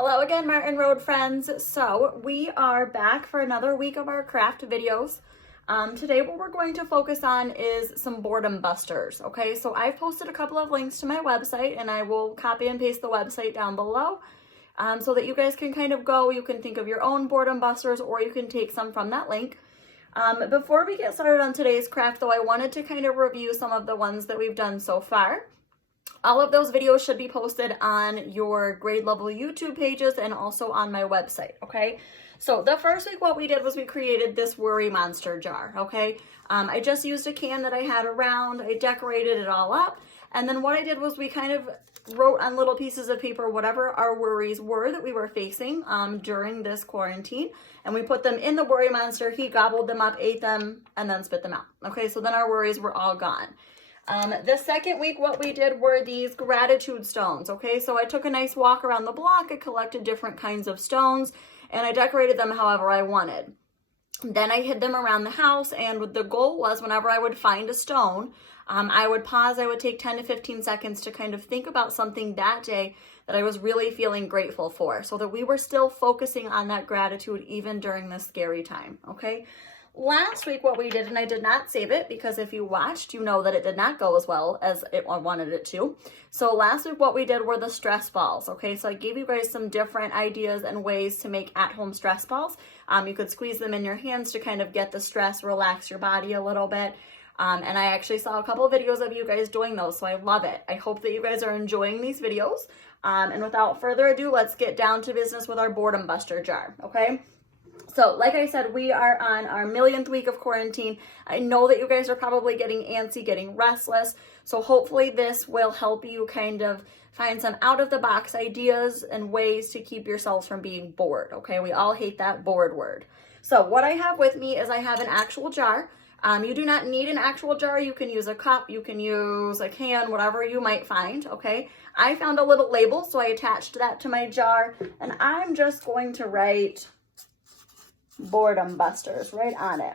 Hello again, Martin Road friends. So we are back for another week of our craft videos. Today what we're going to focus on is some boredom busters. Okay, so I've posted a couple of links to my website and I will copy and paste the website down below so that you guys can kind of go, you can think of your own boredom busters or you can take some from that link. Before we get started on today's craft though, I wanted to kind of review some of the ones that we've done so far. All of those videos should be posted on your grade level YouTube pages and also on my website, okay? So the first week what we did was we created this worry monster jar, okay? I just used a can that I had around, I decorated it all up, and then what I did was we kind of wrote on little pieces of paper whatever our worries were that we were facing during this quarantine, and we put them in the worry monster. He gobbled them up, ate them, and then spit them out, okay? So then our worries were all gone. The second week, what we did were these gratitude stones, okay? So I took a nice walk around the block, I collected different kinds of stones, and I decorated them however I wanted. Then I hid them around the house, and the goal was whenever I would find a stone, I would pause, I would take 10 to 15 seconds to kind of think about something that day that I was really feeling grateful for, so that we were still focusing on that gratitude even during this scary time, okay? Last week what we did, and I did not save it because if you watched, you know that it did not go as well as I wanted it to. So last week what we did were the stress balls, okay? So I gave you guys some different ideas and ways to make at-home stress balls. You could squeeze them in your hands to kind of get the stress, relax your body a little bit. And I actually saw a couple of videos of you guys doing those, so I love it. I hope that you guys are enjoying these videos. And without further ado, let's get down to business with our boredom buster jar, okay? So like I said, we are on our millionth week of quarantine. I know that you guys are probably getting antsy, getting restless. So hopefully this will help you kind of find some out of the box ideas and ways to keep yourselves from being bored. Okay, we all hate that bored word. So what I have with me is I have an actual jar. You do not need an actual jar. You can use a cup, you can use a can, whatever you might find, okay? I found a little label, so I attached that to my jar, and I'm just going to write boredom busters right on it.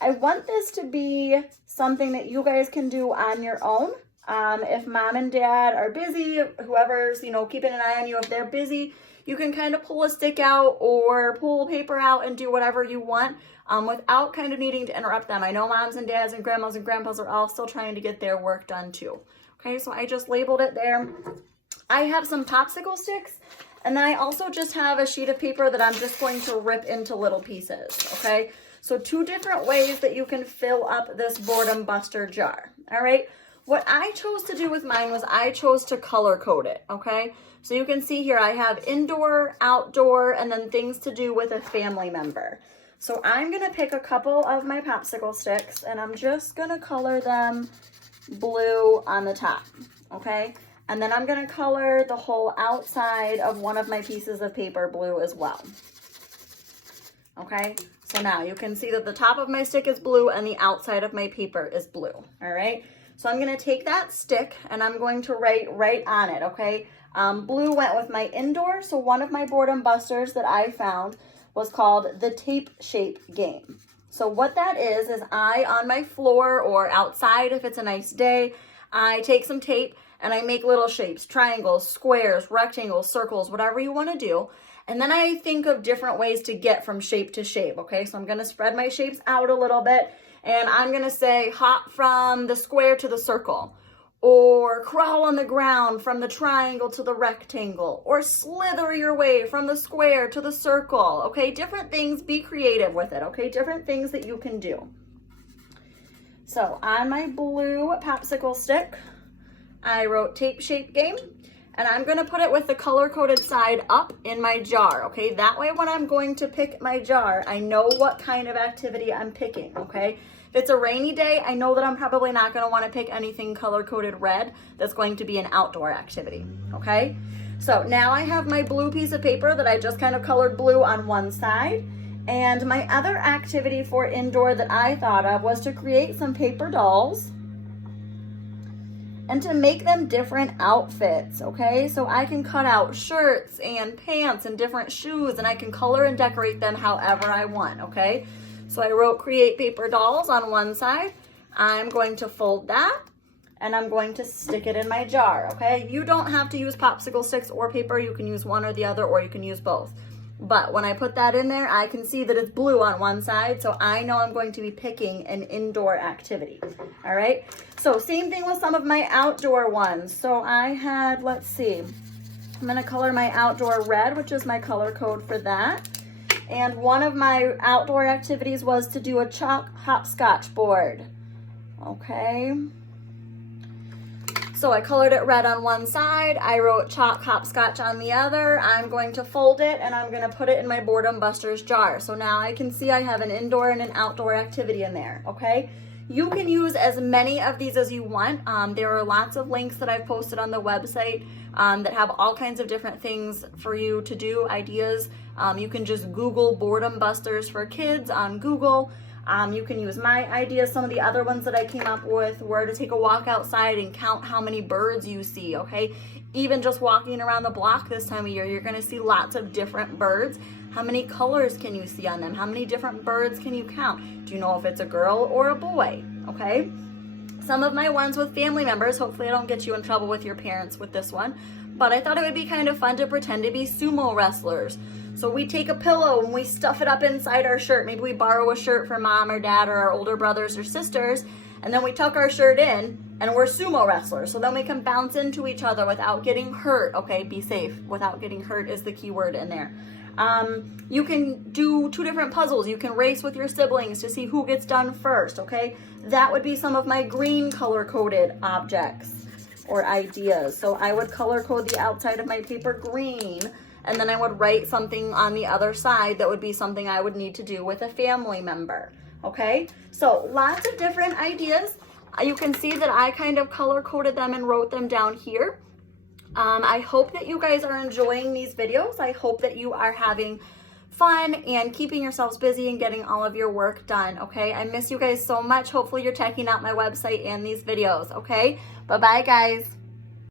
I want this to be something that you guys can do on your own. If mom and dad are busy, whoever's, keeping an eye on you, if they're busy, you can kind of pull a stick out or pull paper out and do whatever you want without kind of needing to interrupt them. I know moms and dads and grandmas and grandpas are all still trying to get their work done too. Okay, so I just labeled it there. I have some popsicle sticks. And then I also just have a sheet of paper that I'm just going to rip into little pieces, okay? So two different ways that you can fill up this boredom buster jar, all right? What I chose to do with mine was I chose to color code it, okay? So you can see here I have indoor, outdoor, and then things to do with a family member. So I'm gonna pick a couple of my popsicle sticks and I'm just gonna color them blue on the top, okay? And then I'm gonna color the whole outside of one of my pieces of paper blue as well. Okay, so now you can see that the top of my stick is blue and the outside of my paper is blue, all right? So I'm gonna take that stick and I'm going to write right on it, okay? Blue went with my indoor, so one of my boredom busters that I found was called the tape shape game. So what that is I, on my floor or outside if it's a nice day, I take some tape and I make little shapes, triangles, squares, rectangles, circles, whatever you want to do. And then I think of different ways to get from shape to shape, okay? So I'm going to spread my shapes out a little bit, and I'm going to say hop from the square to the circle, or crawl on the ground from the triangle to the rectangle, or slither your way from the square to the circle, okay? Different things, be creative with it, okay? Different things that you can do. So on my blue popsicle stick, I wrote tape shape game, and I'm going to put it with the color-coded side up in my jar, okay? That way when I'm going to pick my jar, I know what kind of activity I'm picking, okay? If it's a rainy day, I know that I'm probably not going to want to pick anything color-coded red that's going to be an outdoor activity, okay? So now I have my blue piece of paper that I just kind of colored blue on one side, and my other activity for indoor that I thought of was to create some paper dolls and to make them different outfits, okay? So I can cut out shirts and pants and different shoes, and I can color and decorate them however I want, okay? So I wrote create paper dolls on one side. I'm going to fold that, and I'm going to stick it in my jar, okay? You don't have to use popsicle sticks or paper. You can use one or the other, or you can use both. But when I put that in there, I can see that it's blue on one side, so I know I'm going to be picking an indoor activity, all right? So same thing with some of my outdoor ones. So I had, let's see, I'm gonna color my outdoor red, which is my color code for that. And one of my outdoor activities was to do a chalk hopscotch board, okay? So I colored it red on one side, I wrote chalk hopscotch on the other. I'm going to fold it and I'm gonna put it in my Boredom Busters jar. So now I can see I have an indoor and an outdoor activity in there, okay? You can use as many of these as you want. There are lots of links that I've posted on the website that have all kinds of different things for you to do, ideas. You can just Google Boredom Busters for kids on Google. You can use my ideas. Some of the other ones that I came up with were to take a walk outside and count how many birds you see, okay? Even just walking around the block this time of year, you're gonna see lots of different birds. How many colors can you see on them? How many different birds can you count? Do you know if it's a girl or a boy, okay? Some of my ones with family members, hopefully I don't get you in trouble with your parents with this one, but I thought it would be kind of fun to pretend to be sumo wrestlers. So we take a pillow and we stuff it up inside our shirt. Maybe we borrow a shirt from mom or dad or our older brothers or sisters, and then we tuck our shirt in and we're sumo wrestlers. So then we can bounce into each other without getting hurt, okay? Be safe. Without getting hurt is the key word in there. You can do 2 different puzzles. You can race with your siblings to see who gets done first, okay? That would be some of my green color-coded objects or ideas. So I would color code the outside of my paper green, and then I would write something on the other side that would be something I would need to do with a family member, okay? So lots of different ideas. You can see that I kind of color-coded them and wrote them down here. I hope that you guys are enjoying these videos. I hope that you are having fun and keeping yourselves busy and getting all of your work done, okay? I miss you guys so much. Hopefully you're checking out my website and these videos, okay? Bye-bye, guys.